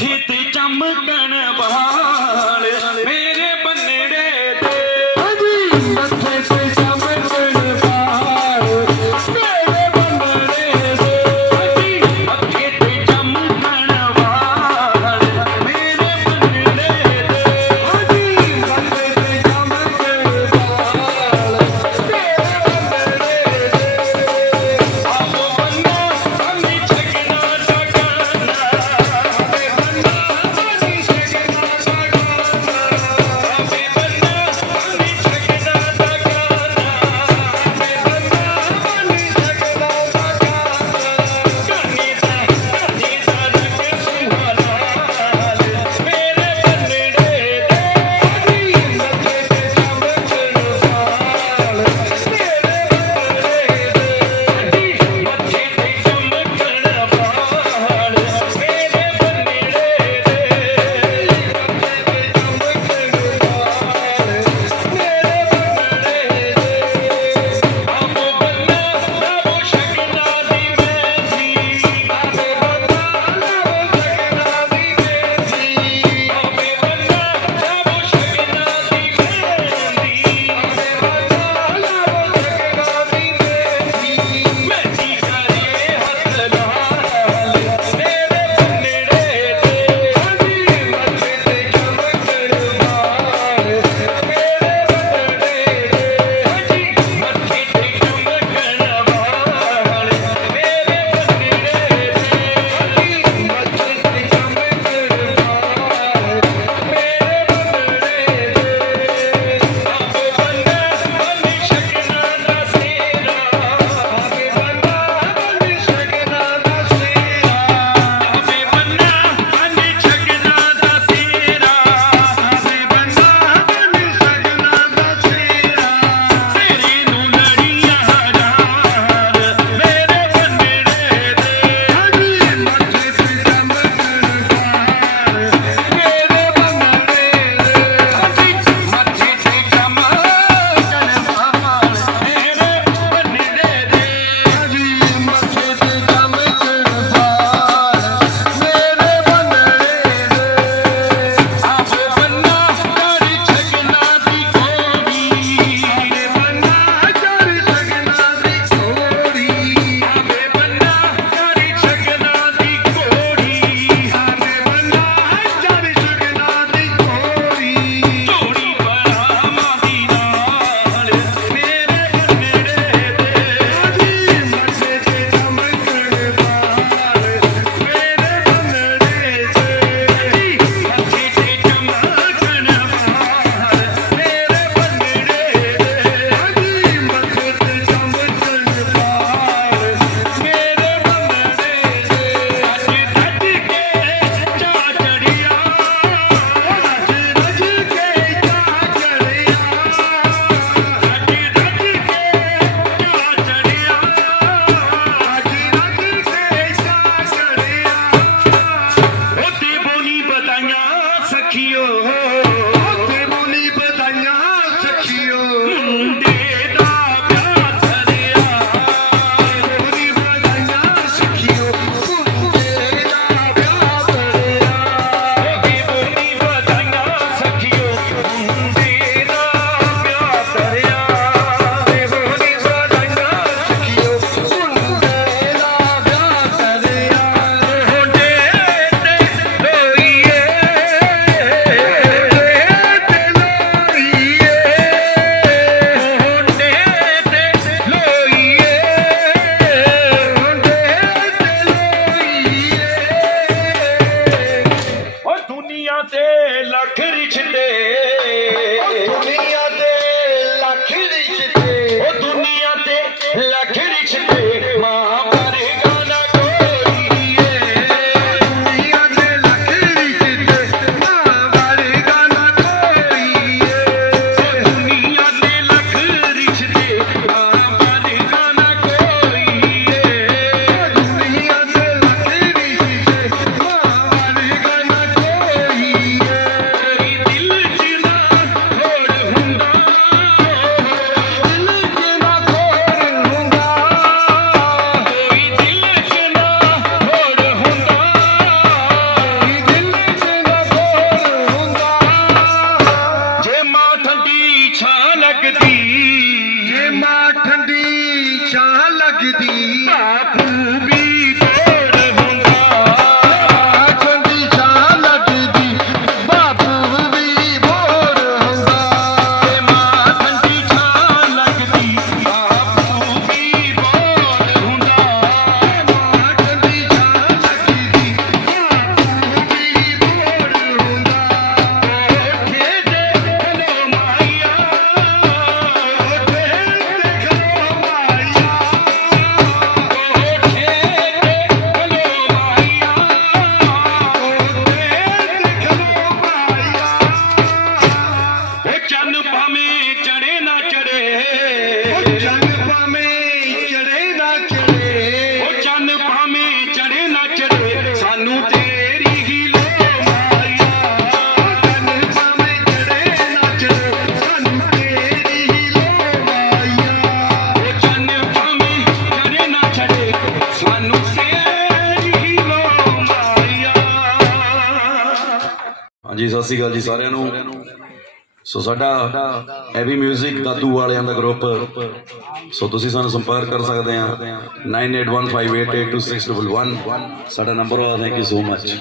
ਮੱਥੇ ਤੇ ਚਮਕਣ ਵਾਲ। ਮੇਰੇ ਦੁਨੀਆ ਤੇ ਲੱਖ ਰਿਸ਼ਤੇ। ਦੁਨੀਆ दी ਸ਼੍ਰੀ ਅਕਾਲ ਜੀ ਸਾਰਿਆਂ ਨੂੰ। ਸੋ ਸਾਡਾ ਐਵੀ 뮤직 ਦਾਦੂ ਵਾਲਿਆਂ ਦਾ ਗਰੁੱਪ ਸੋ ਤੁਸੀਂ ਸਾਨੂੰ ਸੰਪਰਕ ਕਰ ਸਕਦੇ ਆ। 9815882611 ਸਾਡਾ ਨੰਬਰ ਆ ਥੈਂਕ ਯੂ ਸੋ ਮਚ